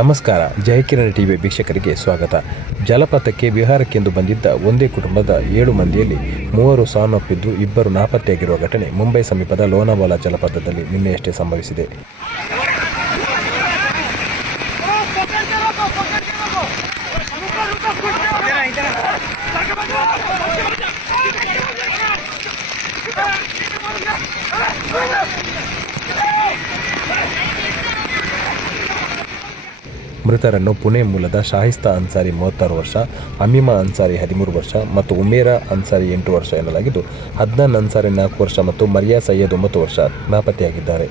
ನಮಸ್ಕಾರ. ಜಯಕಿರಣ್ ಟಿವಿ ವೀಕ್ಷಕರಿಗೆ ಸ್ವಾಗತ. ಜಲಪಾತಕ್ಕೆ ವಿಹಾರಕ್ಕೆಂದು ಬಂದಿದ್ದ ಒಂದೇ ಕುಟುಂಬದ 7 ಮಂದಿಯಲ್ಲಿ 3 ಸಾವನ್ನಪ್ಪಿದ್ದು 2 ನಾಪತ್ತೆಯಾಗಿರುವ ಘಟನೆ ಮುಂಬೈ ಸಮೀಪದ ಲೋನಾವಾಲಾ ಜಲಪಾತದಲ್ಲಿ ನಿನ್ನೆಯಷ್ಟೇ ಸಂಭವಿಸಿದೆ. ಮೃತರನ್ನು ಪುಣೆ ಮೂಲದ ಶಾಹಿಸ್ತಾ ಅನ್ಸಾರಿ 36 ವರ್ಷ, ಅಮೀಮಾ ಅನ್ಸಾರಿ 13 ವರ್ಷ ಮತ್ತು ಉಮೇರಾ ಅನ್ಸಾರಿ 8 ವರ್ಷ ಎನ್ನಲಾಗಿದ್ದು, ಅದ್ನಾನ್ ಅನ್ಸಾರಿ 4 ವರ್ಷ ಮತ್ತು ಮರಿಯಾ ಸೈಯದ್ 9 ವರ್ಷ ನಾಪತ್ತೆಯಾಗಿದ್ದಾರೆ.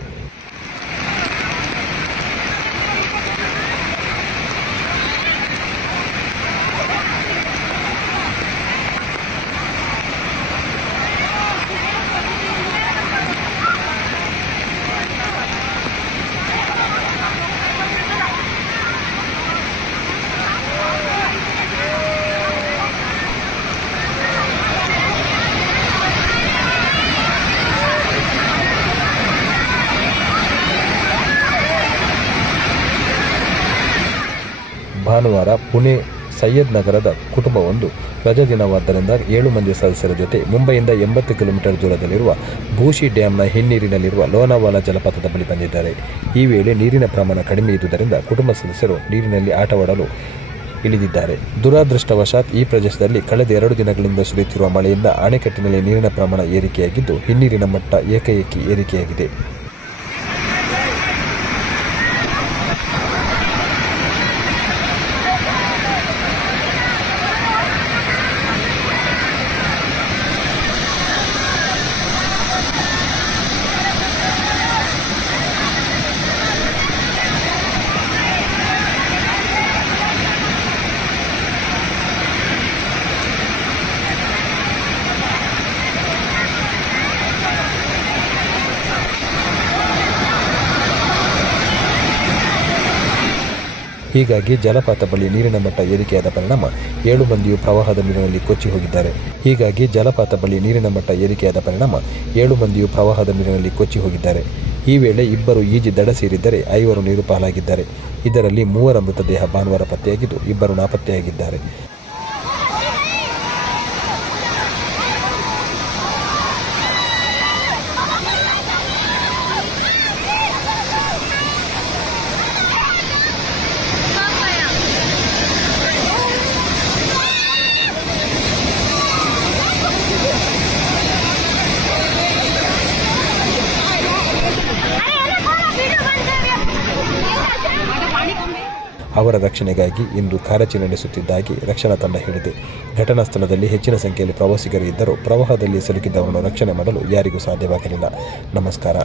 ಭಾನುವಾರ ಪುಣೆ ಸೈಯದ್ ನಗರದ ಕುಟುಂಬವೊಂದು ರಜಾ ದಿನವಾದ್ದರಿಂದ 7 ಮಂದಿ ಸದಸ್ಯರ ಜೊತೆ ಮುಂಬೈಯಿಂದ 80 ಕಿಲೋಮೀಟರ್ ದೂರದಲ್ಲಿರುವ ಭೂಶಿ ಡ್ಯಾಂನ ಹಿನ್ನೀರಿನಲ್ಲಿರುವ ಲೋನಾವಾಲಾ ಜಲಪಾತದ ಬಳಿ ಬಂದಿದ್ದಾರೆ. ಈ ವೇಳೆ ನೀರಿನ ಪ್ರಮಾಣ ಕಡಿಮೆ ಇದ್ದುದರಿಂದ ಕುಟುಂಬ ಸದಸ್ಯರು ನೀರಿನಲ್ಲಿ ಆಟವಾಡಲು ಇಳಿದಿದ್ದಾರೆ. ದುರಾದೃಷ್ಟವಶಾತ್ ಈ ಪ್ರದೇಶದಲ್ಲಿ ಕಳೆದ 2 ದಿನಗಳಿಂದ ಸುರಿಯುತ್ತಿರುವ ಮಳೆಯಿಂದ ಅಣೆಕಟ್ಟಿನಲ್ಲಿ ನೀರಿನ ಪ್ರಮಾಣ ಏರಿಕೆಯಾಗಿದ್ದು, ಹಿನ್ನೀರಿನ ಮಟ್ಟ ಏಕಾಏಕಿ ಏರಿಕೆಯಾಗಿದೆ. ಹೀಗಾಗಿ ಜಲಪಾತ ಬಳಿ ನೀರಿನ ಮಟ್ಟ ಏರಿಕೆಯಾದ ಪರಿಣಾಮ 7 ಮಂದಿಯು ಪ್ರವಾಹದ ನೀರಿನಲ್ಲಿ ಕೊಚ್ಚಿ ಹೋಗಿದ್ದಾರೆ. ಈ ವೇಳೆ 2 ಈಜಿ ದಡ ಸೇರಿದ್ದರೆ 5 ನೀರು ಪಾಲಾಗಿದ್ದಾರೆ. ಇದರಲ್ಲಿ 3 ಮೃತದೇಹ ಭಾನುವಾರ ಪತ್ತೆಯಾಗಿದ್ದು, 2 ನಾಪತ್ತೆಯಾಗಿದ್ದಾರೆ. ಅವರ ರಕ್ಷಣೆಗಾಗಿ ಇಂದು ಕಾರ್ಯಾಚರಣೆ ನಡೆಸುತ್ತಿದ್ದಾಗಿ ರಕ್ಷಣಾ ತಂಡ ಹೇಳಿದೆ. ಘಟನಾ ಸ್ಥಳದಲ್ಲಿ ಹೆಚ್ಚಿನ ಸಂಖ್ಯೆಯಲ್ಲಿ ಪ್ರವಾಸಿಗರು ಇದ್ದರೂ ಪ್ರವಾಹದಲ್ಲಿ ಸಿಲುಕಿದ್ದವರನ್ನು ರಕ್ಷಣೆ ಮಾಡಲು ಯಾರಿಗೂ ಸಾಧ್ಯವಾಗಲಿಲ್ಲ. ನಮಸ್ಕಾರ.